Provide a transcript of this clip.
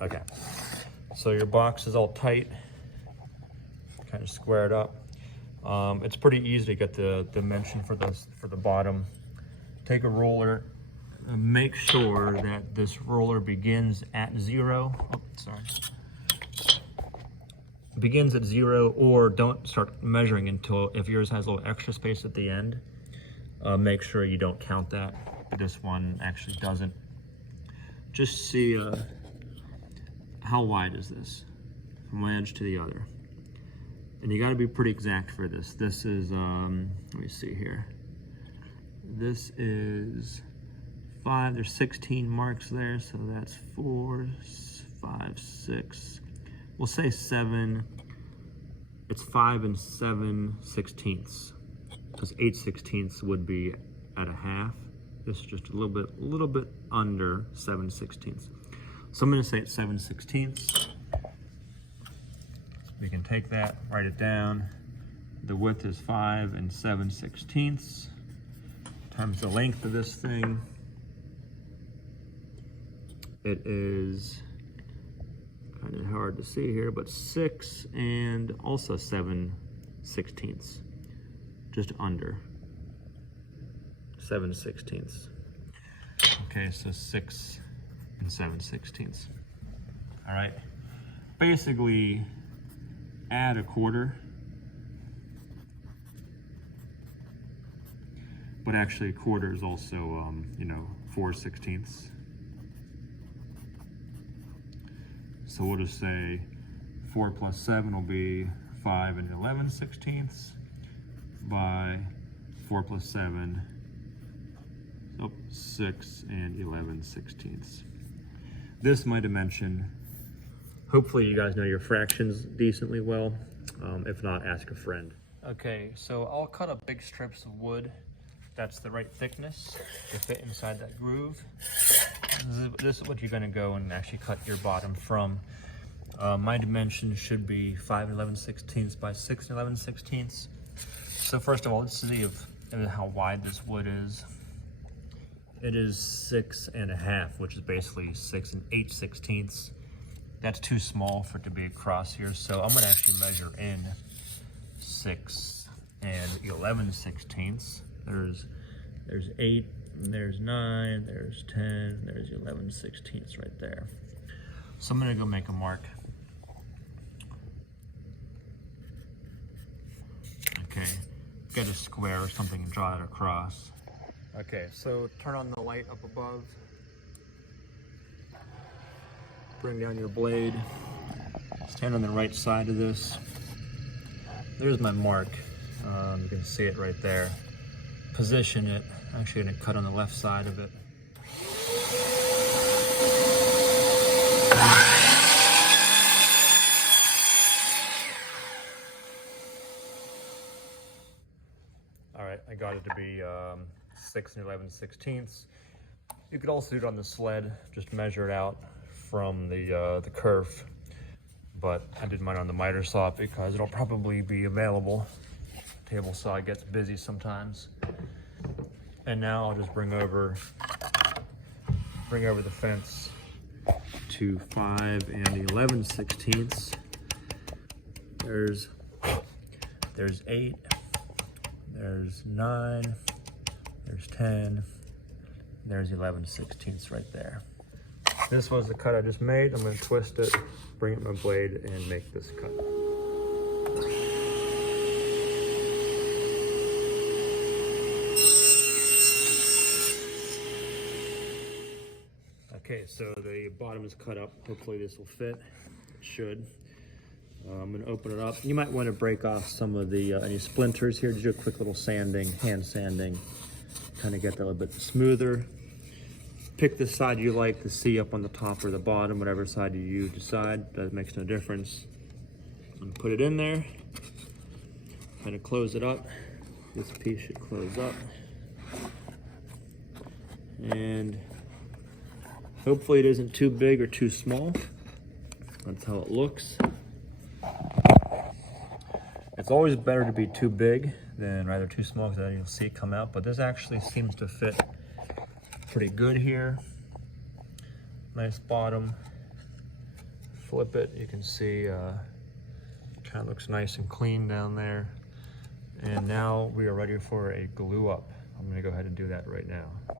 Okay. So your box is all tight, kind of squared up. It's pretty easy to get the dimension for the bottom. Take a roller, make sure that this roller begins at 0. Oh, sorry. Begins at 0, or don't start measuring until, if yours has a little extra space at the end, make sure you don't count that. This one actually doesn't. Just see how wide is this from one edge to the other. And you got to be pretty exact for this. This is, let me see here. This is 5, there's 16 marks there, so that's 4, 5, 6. We'll say 7. It's 5 and 7/16, because 8/16 would be at a half. This is just a little bit under 7/16. So I'm going to say it's 7/16. We can take that, write it down. The width is 5 and 7/16 times the length of this thing. It is kind of hard to see here, but 6 and also 7/16, just under 7/16. Okay, so 6 and 7/16. All right, basically add a quarter, but actually a quarter is also, 4/16. So we'll just say 4 plus 7 will be 5 and 11/16 by 4 plus 7, 6 and 11/16. This is my dimension. Hopefully you guys know your fractions decently well. If not, ask a friend. Okay, so I'll cut up big strips of wood. That's the right thickness to fit inside that groove. This is what you're going to go and actually cut your bottom from. My dimension should be 5 and 11/16 by 6 and 11/16. So first of all, let's see how wide this wood is. It is 6.5, which is basically 6 and 8/16. That's too small for it to be across here, so I'm going to actually measure in 6 and 11/16. There's 8, and there's 9, there's 10, there's 11/16 right there. So I'm going to go make a mark. Okay, get a square or something and draw it across. Okay, so turn on the light up above. Bring down your blade. Stand on the right side of this. There's my mark. You can see it right there. Position it. I'm actually going to cut on the left side of it. All right, I got it to be 6 and 11/16. You could also do it on the sled. Just measure it out from the curve. But I did mine on the miter saw because it'll probably be available. Table saw gets busy sometimes. And now I'll just bring over the fence to 5 and 11/16. There's 8, there's 9, there's 10, there's 11/16 right there. This was the cut I just made. I'm going to twist it, bring up my blade, and make this cut. Okay, so the bottom is cut up. Hopefully this will fit. It should. I'm going to open it up. You might want to break off some of the any splinters here. Just do a quick little sanding, hand sanding, kind of get that a little bit smoother. Pick the side you like to see up on the top or the bottom, whatever side you decide. That makes no difference. And put it in there. Kind of close it up. This piece should close up. And hopefully it isn't too big or too small. That's how it looks. It's always better to be too big than rather too small, because then you'll see it come out. But this actually seems to fit pretty good here. Nice bottom. flip it, you can see kind of looks nice and clean down there. And now we are ready for a glue up. I'm gonna go ahead and do that right now.